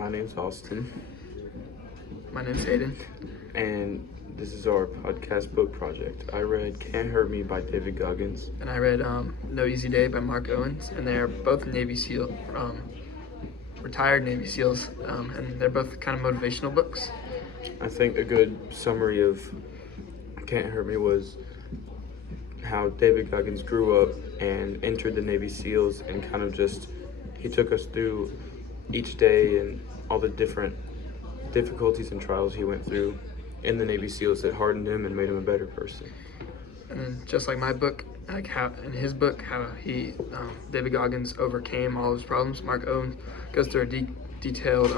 My name's Austin, My name's Hayden. and this is our podcast book project. I read Can't Hurt Me by David Goggins. And I read No Easy Day by Mark Owens, and they're both Navy SEAL, retired Navy SEALs, and they're both kind of motivational books. I think a good summary of Can't Hurt Me was how David Goggins grew up and entered the Navy SEALs, and kind of just, he took us through each day and all the different difficulties and trials he went through in the Navy SEALs that hardened him and made him a better person. And then just like my book, like how in his book, how he David Goggins overcame all his problems. Mark Owens goes through a detailed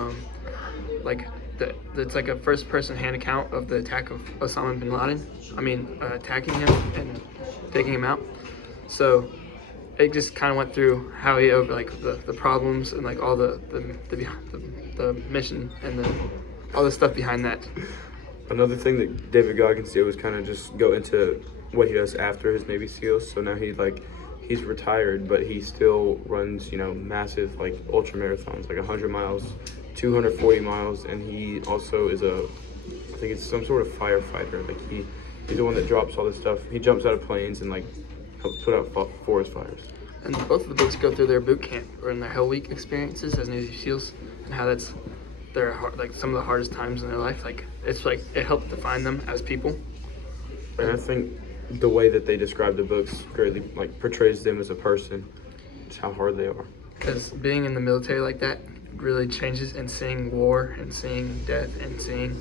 it's like a first-person hand account of the attack of Osama bin Laden. Attacking him and taking him out. So it just kind of went through how he the problems and like all the mission and all the stuff behind that. Another thing that David Goggins did was kind of just go into what he does after his Navy SEALs. So now he's retired, but he still runs, massive ultra marathons, 100 miles, 240 miles, and he also is I think it's some sort of firefighter. He's the one that drops all this stuff. He jumps out of planes and helps put out forest fires. And both of the books go through their boot camp or in their Hell Week experiences as Navy SEAls, and how that's some of the hardest times in their life. It helped define them as people. And I think the way that they describe the books greatly portrays them as a person, just how hard they are. Because being in the military like that really changes, and seeing war and seeing death and seeing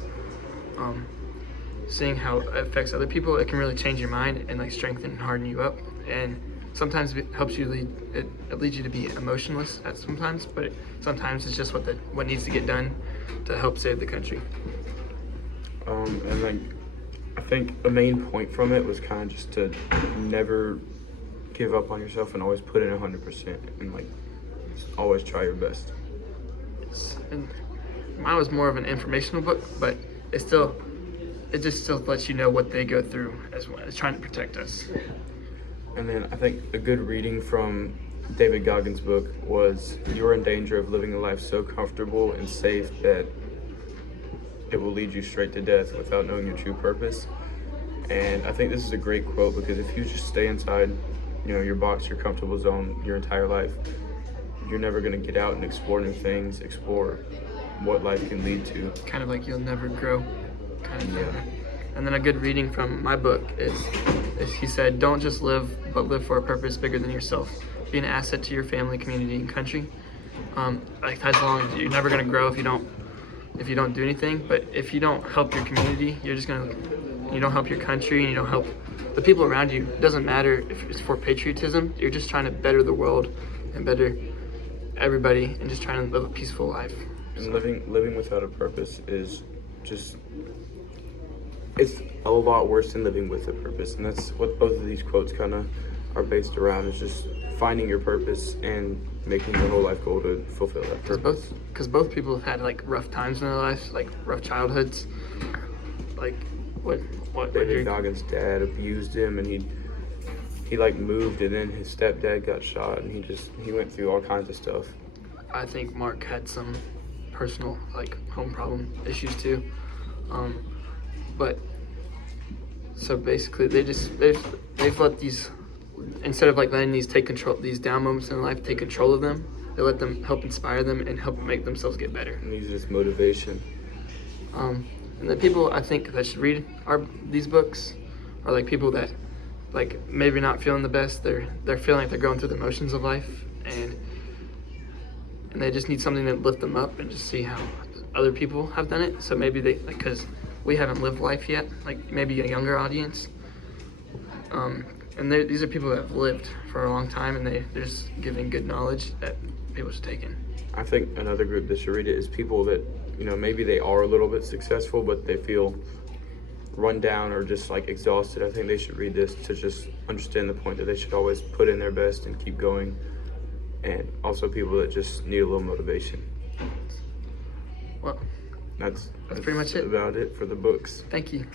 how it affects other people, it can really change your mind and strengthen and harden you up. And sometimes it helps you it leads you to be emotionless at sometimes, but sometimes it's just what needs to get done to help save the country. I think a main point from it was kind of just to never give up on yourself and always put in 100% and just always try your best. And mine was more of an informational book, but it just still lets you know what they go through as well as trying to protect us. And then I think a good reading from David Goggins' book was "You're in danger of living a life so comfortable and safe that it will lead you straight to death without knowing your true purpose." And I think this is a great quote, because if you just stay inside, your box, your comfortable zone your entire life, you're never going to get out and explore new things, explore what life can lead to. Kind of like you'll never grow. Yeah. And then a good reading from my book is he said, "Don't just live, but live for a purpose bigger than yourself. Be an asset to your family, community, and country." As long as you're never going to grow if you don't do anything. But if you don't help your community, you don't help your country, and you don't help the people around you. It doesn't matter if it's for patriotism. You're just trying to better the world and better everybody, and just trying to live a peaceful life. And living without a purpose is it's a lot worse than living with a purpose, and that's what both of these quotes kind of are based around, is just finding your purpose and making your whole life goal to fulfill that purpose. Because both people have had rough times in their lives, rough childhoods. David Goggins' dad abused him, and he moved, and then his stepdad got shot, and he went through all kinds of stuff. I think Mark had some personal home problem issues too. But so basically they've let these, instead of letting these down moments in life take control of them, they let them help inspire them and help make themselves get better. And these are just motivation. And the people I think that should read these books are people that maybe not feeling the best. They're feeling like they're going through the motions of life, and they just need something to lift them up and just see how other people have done it. So maybe because we haven't lived life yet, maybe a younger audience. And these are people that have lived for a long time, and they're just giving good knowledge that people should take in. I think another group that should read it is people that, maybe they are a little bit successful, but they feel run down or just exhausted. I think they should read this to just understand the point that they should always put in their best and keep going. And also people that just need a little motivation. Well, That's pretty much it. About it for the books. Thank you.